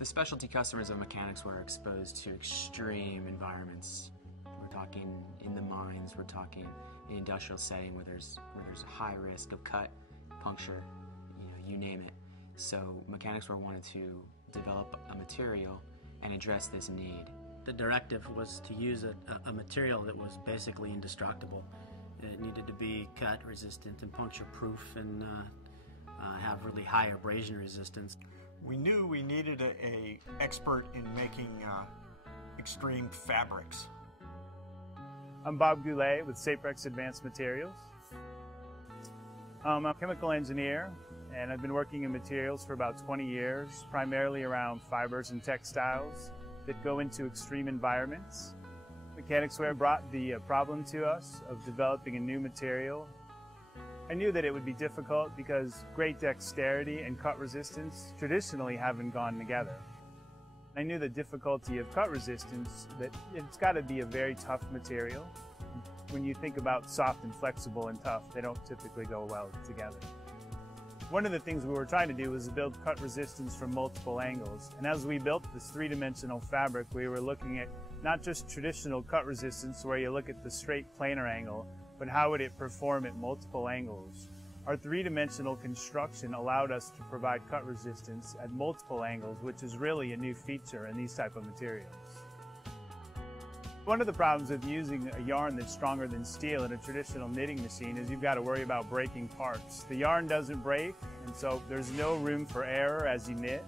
The specialty customers of mechanics were exposed to extreme environments. We're talking in the mines, we're talking in industrial setting where there's a high risk of cut, puncture, you name it. So mechanics wanted to develop a material and address this need. The directive was to use a material that was basically indestructible. It needed to be cut resistant and puncture proof and have really high abrasion resistance. We knew we needed an expert in making extreme fabrics. I'm Bob Goulet with Saprex Advanced Materials. I'm a chemical engineer, and I've been working in materials for about 20 years, primarily around fibers and textiles that go into extreme environments. Mechanicswear brought the problem to us of developing a new material. I knew that it would be difficult because great dexterity and cut resistance traditionally haven't gone together. I knew the difficulty of cut resistance, that it's got to be a very tough material. When you think about soft and flexible and tough, they don't typically go well together. One of the things we were trying to do was build cut resistance from multiple angles. And as we built this three-dimensional fabric, we were looking at not just traditional cut resistance where you look at the straight planar angle, but how would it perform at multiple angles. Our three-dimensional construction allowed us to provide cut resistance at multiple angles, which is really a new feature in these type of materials. One of the problems with using a yarn that's stronger than steel in a traditional knitting machine is you've got to worry about breaking parts. The yarn doesn't break, and so there's no room for error as you knit.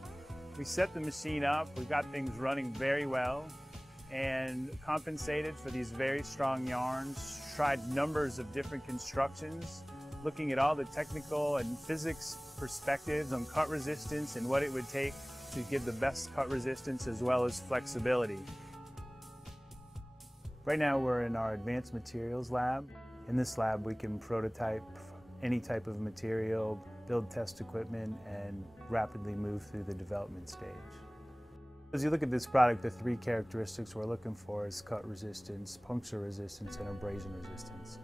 We set the machine up, we got things running very well, and compensated for these very strong yarns, tried numbers of different constructions, looking at all the technical and physics perspectives on cut resistance and what it would take to give the best cut resistance as well as flexibility. Right now we're in our advanced materials lab. In this lab we can prototype any type of material, build test equipment, and rapidly move through the development stage. As you look at this product, the three characteristics we're looking for is cut resistance, puncture resistance, and abrasion resistance.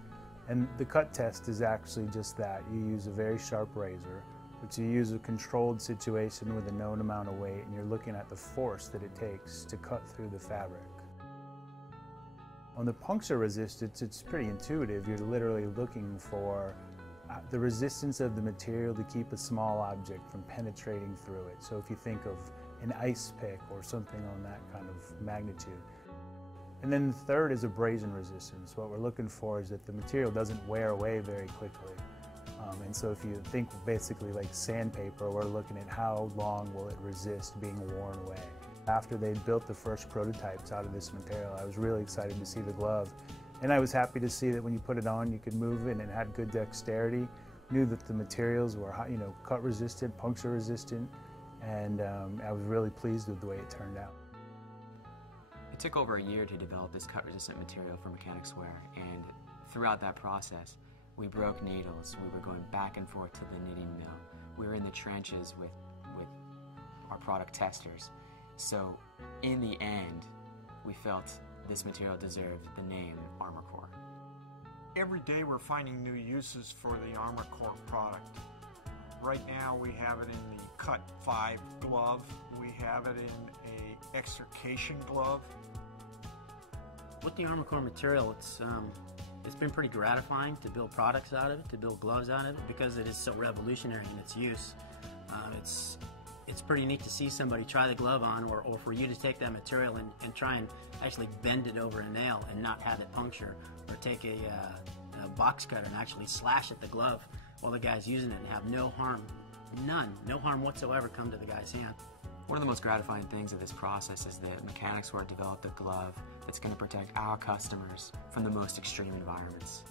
And the cut test is actually just that. You use a very sharp razor, but you use a controlled situation with a known amount of weight, and you're looking at the force that it takes to cut through the fabric. On the puncture resistance, it's pretty intuitive. You're literally looking for the resistance of the material to keep a small object from penetrating through it. So if you think of an ice pick or something on that kind of magnitude. And then the third is abrasion resistance. What we're looking for is that the material doesn't wear away very quickly. And so if you think basically like sandpaper, we're looking at how long will it resist being worn away. After they built the first prototypes out of this material, I was really excited to see the glove. And I was happy to see that when you put it on, you could move it and it had good dexterity. Knew that the materials were, cut resistant, puncture resistant, and I was really pleased with the way it turned out. It took over a year to develop this cut-resistant material for mechanicswear, and throughout that process, we broke needles. We were going back and forth to the knitting mill. We were in the trenches with our product testers. So, in the end, we felt this material deserved the name ArmorCore. Every day we're finding new uses for the ArmorCore product. Right now we have it in the Cut 5 glove. We have it in a extrication glove. With the ArmorCore material, it's been pretty gratifying to build products out of it, to build gloves out of it, because it is so revolutionary in its use. It's pretty neat to see somebody try the glove on, or for you to take that material and try and actually bend it over a nail and not have it puncture, or take a box cutter and actually slash at the glove while the guy's using it and have no harm, no harm whatsoever come to the guy's hand. One of the most gratifying things of this process is that mechanicswear developed a glove that's going to protect our customers from the most extreme environments.